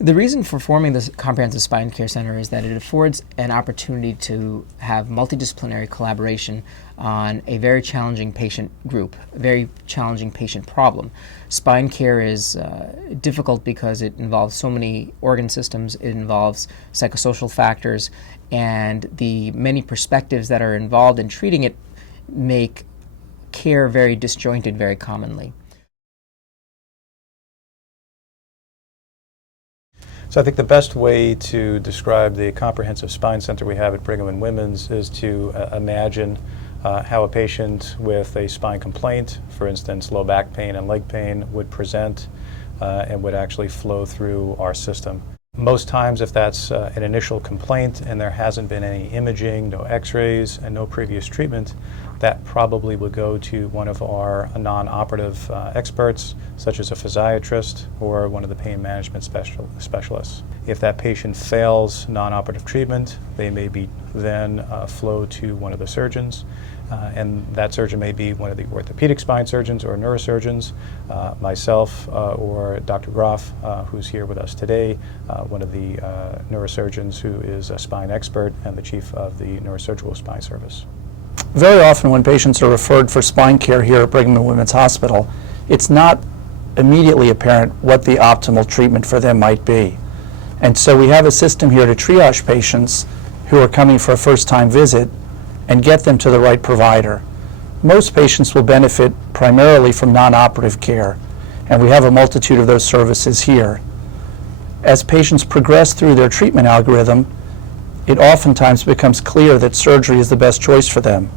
The reason for forming this Comprehensive Spine Care Center is that it affords an opportunity to have multidisciplinary collaboration on a very challenging patient group, a very challenging patient problem. Spine care is difficult because it involves so many organ systems, it involves psychosocial factors, and the many perspectives that are involved in treating it make care very disjointed very commonly. So I think the best way to describe the comprehensive spine center we have at Brigham and Women's is to imagine how a patient with a spine complaint, for instance low back pain and leg pain, would present and would actually flow through our system. Most times, if that's an initial complaint and there hasn't been any imaging, no x-rays, and no previous treatment, that probably would go to one of our non-operative experts, such as a physiatrist or one of the pain management specialists. If that patient fails non-operative treatment, they may be then flow to one of the surgeons, and that surgeon may be one of the orthopedic spine surgeons or neurosurgeons, myself or Dr. Groff, who's here with us today, one of the neurosurgeons who is a spine expert and the chief of the neurosurgical spine service. Very often when patients are referred for spine care here at Brigham and Women's Hospital, it's not immediately apparent what the optimal treatment for them might be. And so we have a system here to triage patients who are coming for a first-time visit and get them to the right provider. Most patients will benefit primarily from non-operative care, and we have a multitude of those services here. As patients progress through their treatment algorithm, it oftentimes becomes clear that surgery is the best choice for them.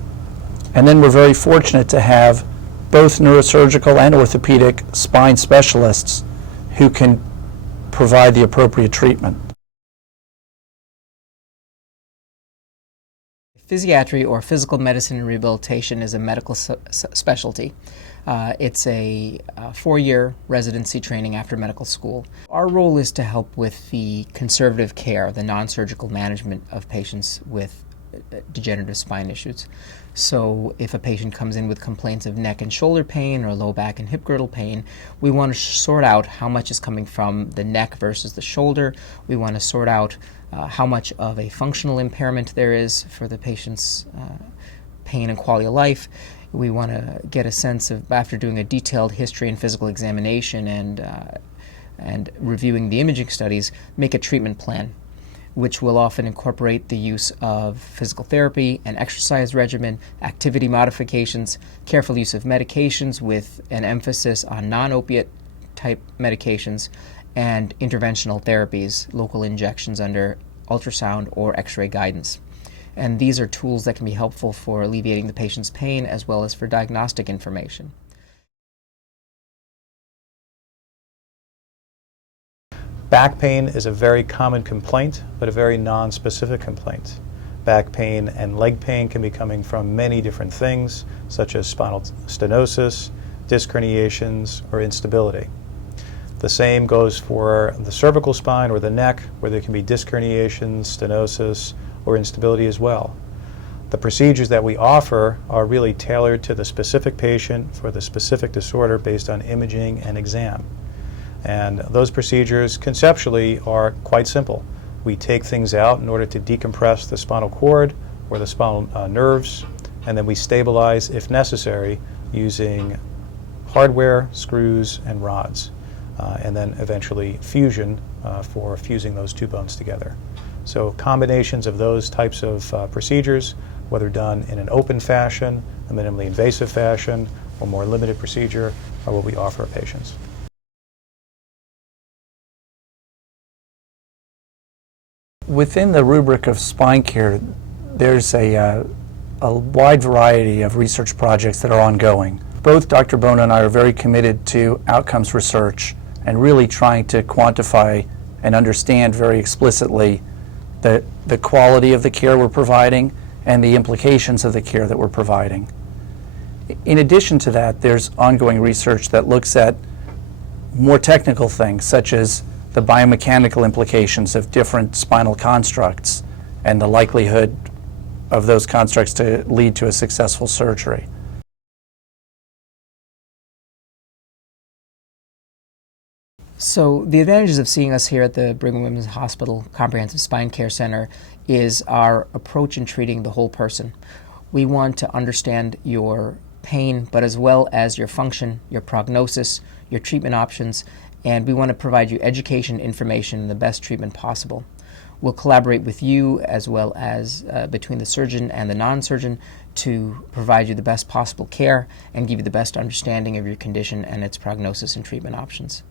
And then we're very fortunate to have both neurosurgical and orthopedic spine specialists who can provide the appropriate treatment. Physiatry, or physical medicine and rehabilitation, is a medical specialty. It's a 4-year residency training after medical school. Our role is to help with the conservative care, the non-surgical management of patients with degenerative spine issues. So if a patient comes in with complaints of neck and shoulder pain or low back and hip girdle pain, we want to sort out how much is coming from the neck versus the shoulder. We want to sort out how much of a functional impairment there is for the patient's pain and quality of life. We want to get a sense of, after doing a detailed history and physical examination and reviewing the imaging studies, make a treatment plan, which will often incorporate the use of physical therapy, an exercise regimen, activity modifications, careful use of medications with an emphasis on non-opiate type medications, and interventional therapies, local injections under ultrasound or x-ray guidance. And these are tools that can be helpful for alleviating the patient's pain as well as for diagnostic information. Back pain is a very common complaint, but a very non-specific complaint. Back pain and leg pain can be coming from many different things, such as spinal stenosis, disc herniations, or instability. The same goes for the cervical spine or the neck, where there can be disc herniations, stenosis, or instability as well. The procedures that we offer are really tailored to the specific patient for the specific disorder based on imaging and exam. And those procedures conceptually are quite simple. We take things out in order to decompress the spinal cord or the spinal nerves, and then we stabilize, if necessary, using hardware, screws, and rods, and then eventually fusion for fusing those two bones together. So combinations of those types of procedures, whether done in an open fashion, a minimally invasive fashion, or more limited procedure, are what we offer our patients. Within the rubric of spine care, there's a wide variety of research projects that are ongoing. Both Dr. Bona and I are very committed to outcomes research and really trying to quantify and understand very explicitly the quality of the care we're providing and the implications of the care that we're providing. In addition to that, there's ongoing research that looks at more technical things, such as the biomechanical implications of different spinal constructs and the likelihood of those constructs to lead to a successful surgery. So the advantages of seeing us here at the Brigham Women's Hospital Comprehensive Spine Care Center is our approach in treating the whole person. We want to understand your pain, but as well as your function, your prognosis, your treatment options, and we want to provide you education, information, and the best treatment possible. We'll collaborate with you as well as between the surgeon and the non-surgeon to provide you the best possible care and give you the best understanding of your condition and its prognosis and treatment options.